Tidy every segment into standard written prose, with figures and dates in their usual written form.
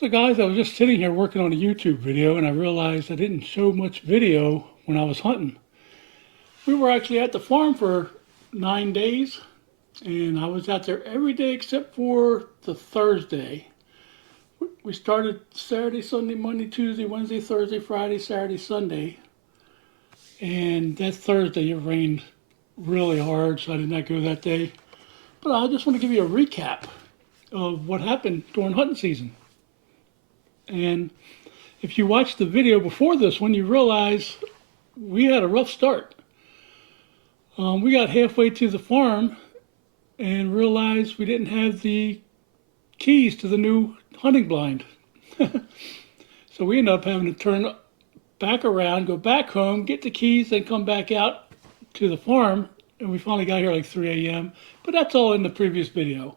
So guys, I was just sitting here working on a YouTube video and I realized I didn't show much video when I was hunting. We were actually at the farm for 9 days and I was out there every day except for the Thursday. We started Saturday, Sunday, Monday, Tuesday, Wednesday, Thursday, Friday, Saturday, Sunday. And that Thursday it rained really hard, so I did not go that day. But I just want to give you a recap of what happened during hunting season. And if you watched the video before this one, you realize we had a rough start. We got halfway to the farm and realized we didn't have the keys to the new hunting blind. So we ended up having to turn back around, go back home, get the keys, then come back out to the farm. And we finally got here like 3 a.m. But that's all in the previous video.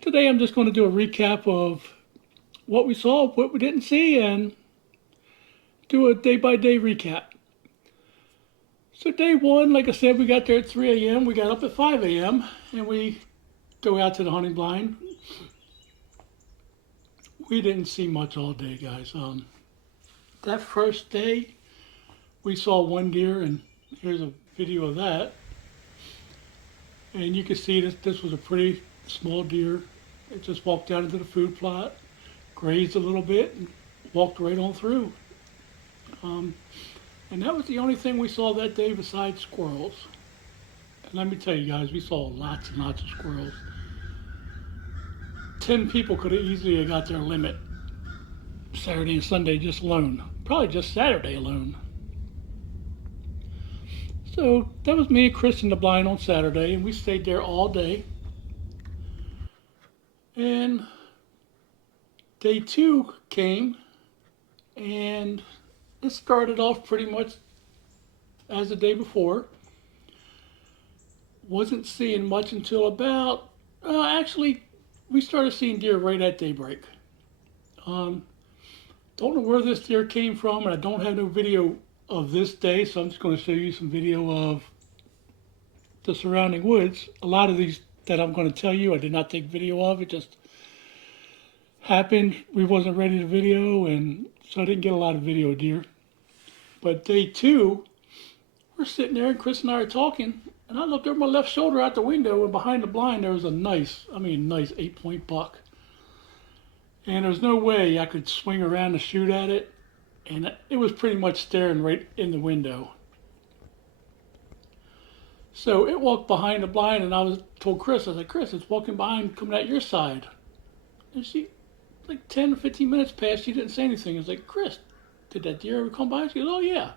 Today I'm just going to do a recap of what we saw, what we didn't see, and do a day-by-day recap. So day one, like I said, we got there at 3 a.m. We got up at 5 a.m. and we go out to the hunting blind. We didn't see much all day, guys. That first day, we saw one deer, and here's a video of that. And you can see this was a pretty small deer. It just walked out into the food plot, grazed a little bit, and walked right on through. And that was the only thing we saw that day besides squirrels. And let me tell you guys, we saw lots and lots of squirrels. 10 people could have easily got their limit Saturday and Sunday just alone. Probably just Saturday alone. So that was me and Chris in the blind on Saturday, and we stayed there all day. And day two came, and it started off pretty much as the day before. Wasn't seeing much until about, actually, we started seeing deer right at daybreak. Don't know where this deer came from, and I don't have no video of this day, so I'm just going to show you some video of the surrounding woods. A lot of these that I'm going to tell you, I did not take video of. It just happened. We wasn't ready to video, and so I didn't get a lot of video of deer. But day two, we're sitting there, and Chris and I are talking, and I looked over my left shoulder out the window, and behind the blind there was a nice 8-point buck. And there's no way I could swing around to shoot at it, and it was pretty much staring right in the window. So it walked behind the blind, and I told Chris, I said, Chris, it's walking behind, coming at your side. And she, like 10 or 15 minutes passed, she didn't say anything. I was like, Chris, did that deer ever come by? She goes, oh yeah.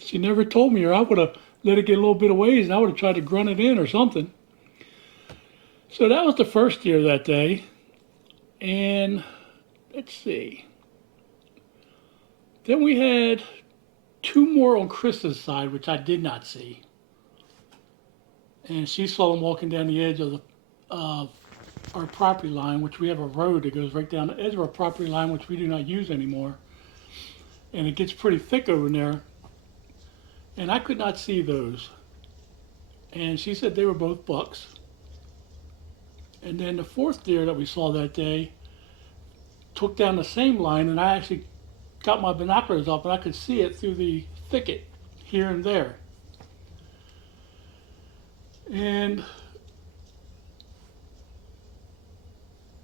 She never told me, or I would have let it get a little bit of ways, and I would have tried to grunt it in or something. So that was the first deer that day. And let's see. Then we had two more on Chris's side, which I did not see. And she saw them walking down the edge of our property line, which we have a road that goes right down the edge of our property line, which we do not use anymore. And it gets pretty thick over there. And I could not see those. And she said they were both bucks. And then the fourth deer that we saw that day took down the same line, and I actually got my binoculars up and I could see it through the thicket here and there. And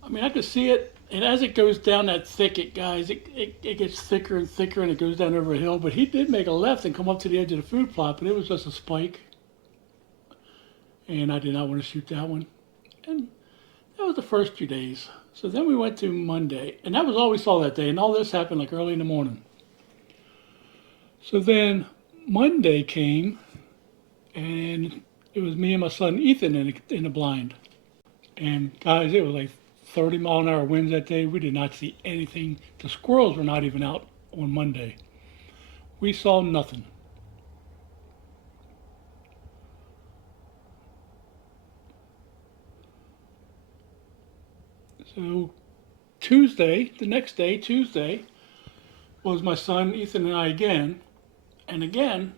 I mean, I could see it, and as it goes down that thicket, guys, it gets thicker and thicker, and it goes down over a hill. But he did make a left and come up to the edge of the food plot, but it was just a spike. And I did not want to shoot that one. And that was the first 2 days. So then we went to Monday, and that was all we saw that day, and all this happened like early in the morning. So then Monday came, and it was me and my son Ethan in the blind. And guys, it was like 30-mile-an-hour winds that day. We did not see anything. The squirrels were not even out on Monday. We saw nothing. So Tuesday, the next day, Tuesday, was my son Ethan and I again. And again,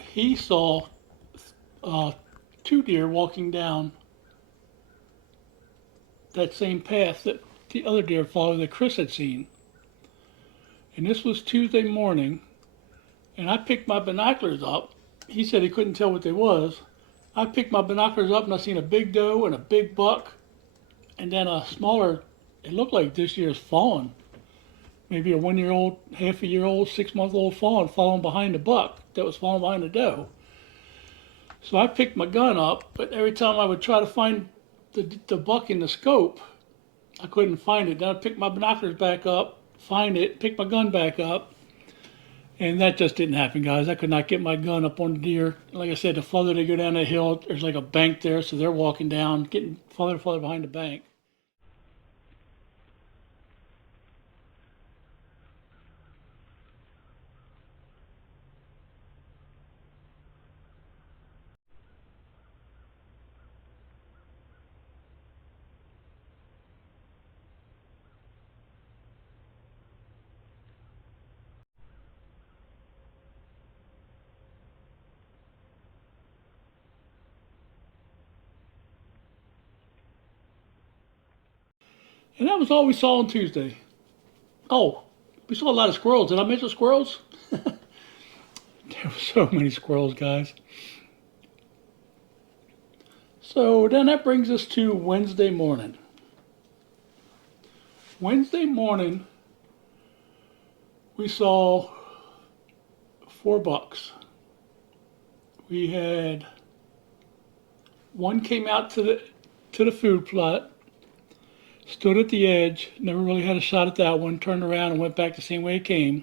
he saw two deer walking down that same path that the other deer follow that Chris had seen. And this was Tuesday morning, and I picked my binoculars up. He said he couldn't tell what they was. I picked my binoculars up and I seen a big doe and a big buck, and then a smaller. It looked like this year's fawn, maybe a 1 year old, half a year old, 6 month old fawn following behind the buck that was following behind the doe. So I picked my gun up, but every time I would try to find the buck in the scope, I couldn't find it. Then I picked my binoculars back up, find it, pick my gun back up, and that just didn't happen, guys. I could not get my gun up on the deer. Like I said, the further they go down that hill, there's like a bank there, so they're walking down, getting further and further behind the bank. And that was all we saw on Tuesday. Oh, we saw a lot of squirrels. Did I mention squirrels? There were so many squirrels, guys. So then that brings us to Wednesday morning. Wednesday morning, we saw 4 bucks. We had one came out to the food plot, stood at the edge, never really had a shot at that one, turned around and went back the same way it came.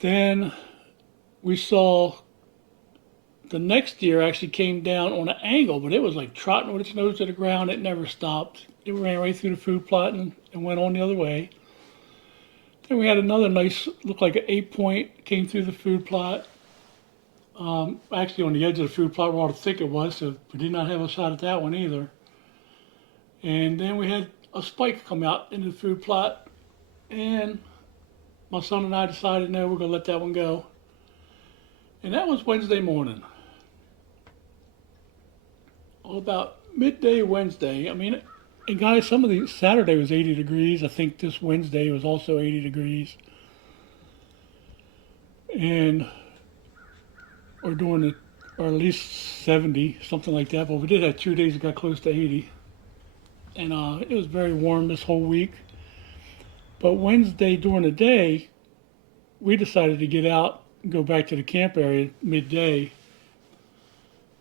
Then we saw the next deer actually came down on an angle, but it was like trotting with its nose to the ground. It never stopped. It ran right through the food plot and went on the other way. Then we had another nice, looked like an 8 point, came through the food plot. Actually on the edge of the food plot where all the thicket was, so we did not have a shot at that one either. And then we had a spike come out into the food plot, and my son and I decided, no, we're going to let that one go. And that was Wednesday morning. All about midday Wednesday. I mean, and guys, some of the Saturday was 80 degrees. I think this Wednesday was also 80 degrees. And or during the, or at least 70, something like that. But we did have 2 days that got close to 80. And it was very warm this whole week. But Wednesday during the day, we decided to get out and go back to the camp area midday.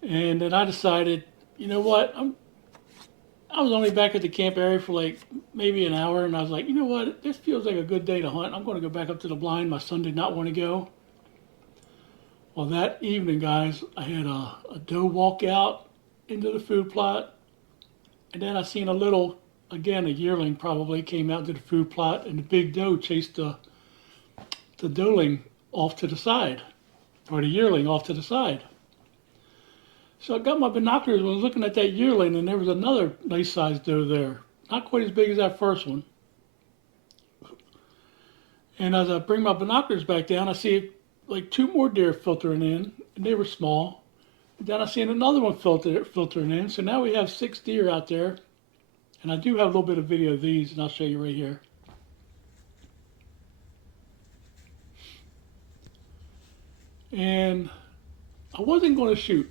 And then I decided, you know what? I was only back at the camp area for like maybe an hour, and I was like, you know what? This feels like a good day to hunt. I'm going to go back up to the blind. My son did not want to go. Well, that evening, guys, I had a doe walk out into the food plot, and then I seen a little, again, a yearling probably came out to the food plot, and the big doe chased the doeling off to the side, or the yearling off to the side. So I got my binoculars and was looking at that yearling, and there was another nice sized doe there. Not quite as big as that first one. And as I bring my binoculars back down, I see like 2 more deer filtering in, and they were small. And then I seen another one filtering in. So now we have 6 deer out there. And I do have a little bit of video of these, and I'll show you right here. And I wasn't going to shoot.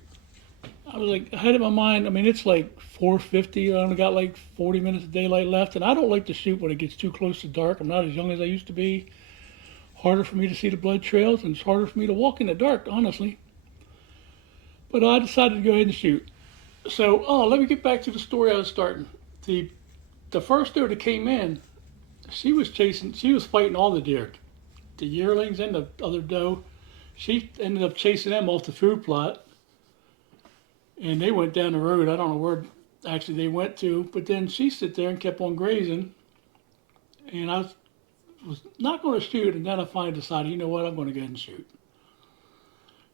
I was like, I had in my mind, I mean, it's like 4:50. I only got like 40 minutes of daylight left, and I don't like to shoot when it gets too close to dark. I'm not as young as I used to be. Harder for me to see the blood trails, and it's harder for me to walk in the dark, honestly. But I decided to go ahead and shoot. So, let me get back to the story I was starting. The first deer that came in, she was fighting all the deer, the yearlings and the other doe. She ended up chasing them off the food plot, and they went down the road. I don't know where actually they went to, but then she sat there and kept on grazing, and I was not going to shoot, and then I finally decided, you know what, I'm going to go ahead and shoot.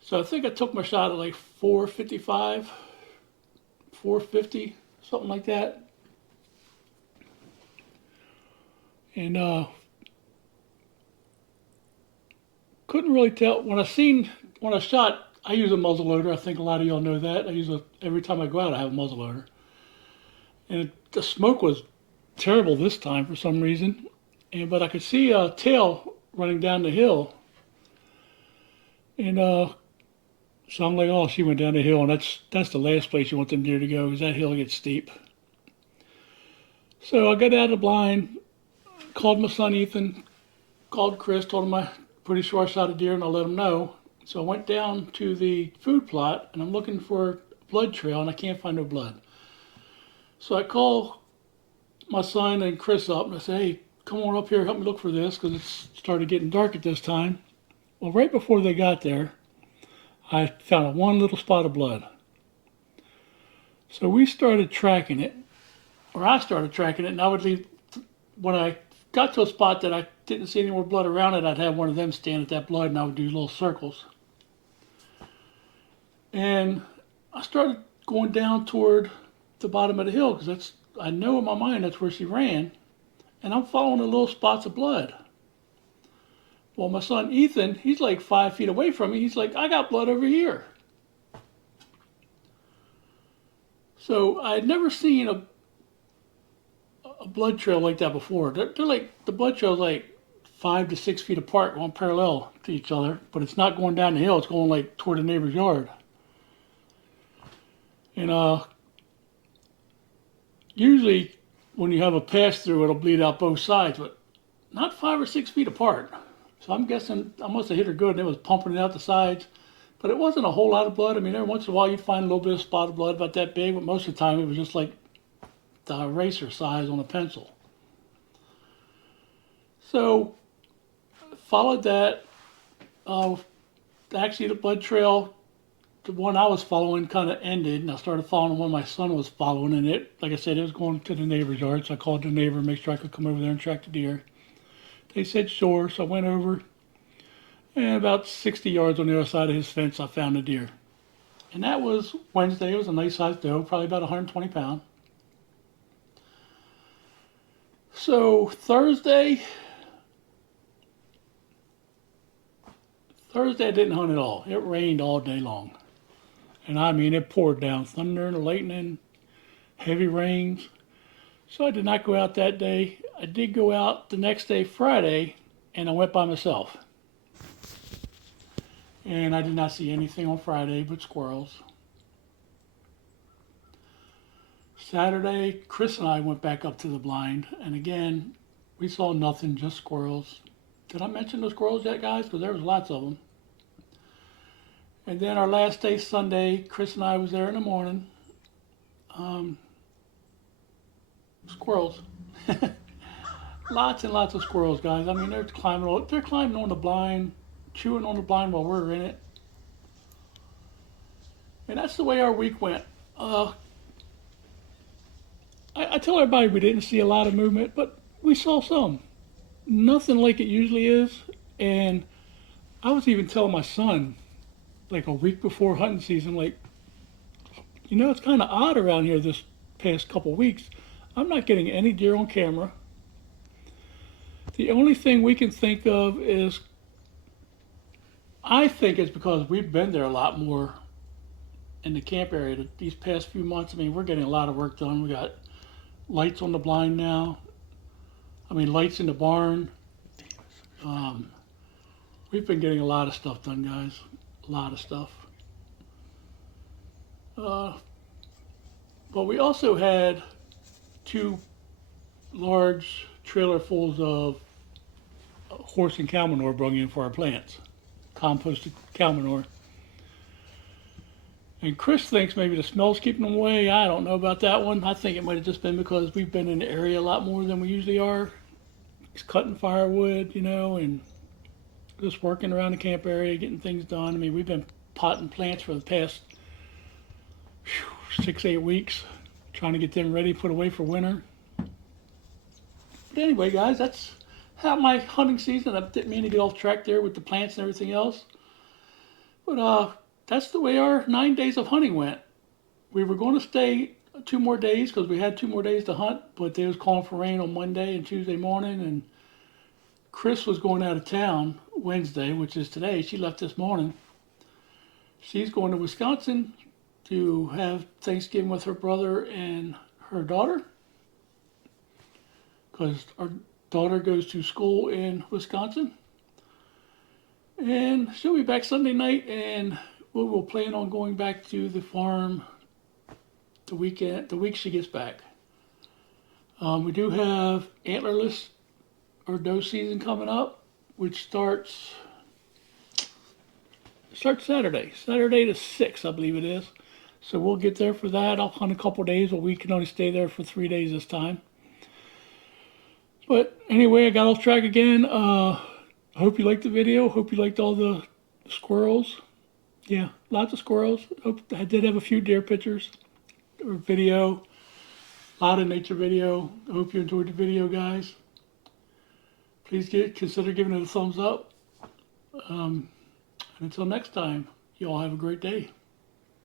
So I think I took my shot at like 4:55, 4:50, something like that. And couldn't really tell. When I shot, I use a muzzle loader. I think a lot of y'all know that. Every time I go out, I have a muzzle loader. And the smoke was terrible this time for some reason. But I could see a tail running down the hill, and so I'm like, oh, she went down the hill, and that's the last place you want them deer to go, because that hill gets steep. So I got out of the blind, called my son Ethan, called Chris, told him I pretty sure I shot a deer, and I let him know. So I went down to the food plot, and I'm looking for a blood trail, and I can't find no blood. So I call my son and Chris up, and I say, hey, come on up here, help me look for this, because it started getting dark at this time. Well, right before they got there, I found one little spot of blood. So we started tracking it, or I started tracking it, and I would leave, when I got to a spot that I didn't see any more blood around it, I'd have one of them stand at that blood, and I would do little circles. And I started going down toward the bottom of the hill, because I know in my mind that's where she ran, and I'm following the little spots of blood. Well, my son Ethan, he's like 5 feet away from me. He's like, I got blood over here. So I had never seen a blood trail like that before. They're like, the blood trail's like 5 to 6 feet apart, going parallel to each other, but it's not going down the hill. It's going like toward the neighbor's yard. And usually when you have a pass through, it'll bleed out both sides, but not 5 or 6 feet apart. So I'm guessing I must have hit her good, and it was pumping it out the sides. But it wasn't a whole lot of blood. I mean, every once in a while you'd find a little bit of spot of blood about that big, but most of the time it was just like the eraser size on a pencil. So followed that. Actually, the blood trail, the one I was following, kind of ended, and I started following the one my son was following. And it, like I said, it was going to the neighbor's yard. So I called the neighbor and make sure I could come over there and track the deer. They said sure, so I went over, and about 60 yards on the other side of his fence, I found a deer. And that was Wednesday. It was a nice sized doe, probably about 120 pounds. So Thursday I didn't hunt at all. It rained all day long. And I mean, it poured down thunder and lightning, heavy rains. So I did not go out that day. I did go out the next day, Friday, and I went by myself. And I did not see anything on Friday but squirrels. Saturday, Chris and I went back up to the blind, and again, we saw nothing, just squirrels. Did I mention the squirrels yet, guys? Because there was lots of them. And then our last day, Sunday, Chris and I was there in the morning. Squirrels. Lots and lots of squirrels, guys. I mean, they're climbing on the blind, chewing on the blind while we're in it. And that's the way our week went. I tell everybody we didn't see a lot of movement, but we saw some. Nothing like it usually is. And I was even telling my son, like a week before hunting season, like, it's kind of odd around here this past couple weeks. I'm not getting any deer on camera. The only thing we can think of is, I think it's because we've been there a lot more in the camp area these past few months. I mean, we're getting a lot of work done. We got lights on the blind now. I mean, lights in the barn. We've been getting a lot of stuff done, guys. A lot of stuff. But we also had 2 large trailer fulls of horse and cow manure brought in for our plants, composted cow manure. And Chris thinks maybe the smell's keeping them away. I don't know about that one. I think it might have just been because we've been in the area a lot more than we usually are. He's cutting firewood, and just working around the camp area, getting things done. I mean, we've been potting plants for the past 6-8 weeks, trying to get them ready, put away for winter. But anyway, guys, that's how my hunting season. I didn't mean to get off track there with the plants and everything else. But that's the way our 9 days of hunting went. We were going to stay 2 more days because we had 2 more days to hunt, but they was calling for rain on Monday and Tuesday morning, and Chris was going out of town Wednesday, which is today. She left this morning. She's going to Wisconsin to have Thanksgiving with her brother and her daughter. because our daughter goes to school in Wisconsin. And she'll be back Sunday night, and we will plan on going back to the farm the week she gets back. We do have antlerless or doe season coming up, which starts Saturday the 6th, I believe it is. So we'll get there for that. I'll hunt a couple days, but we can only stay there for 3 days this time. But anyway, I got off track again. I hope you liked the video. Hope you liked all the squirrels. Yeah, lots of squirrels. I did have a few deer pictures or video. A lot of nature video. I hope you enjoyed the video, guys. Please consider giving it a thumbs up. And until next time, you all have a great day.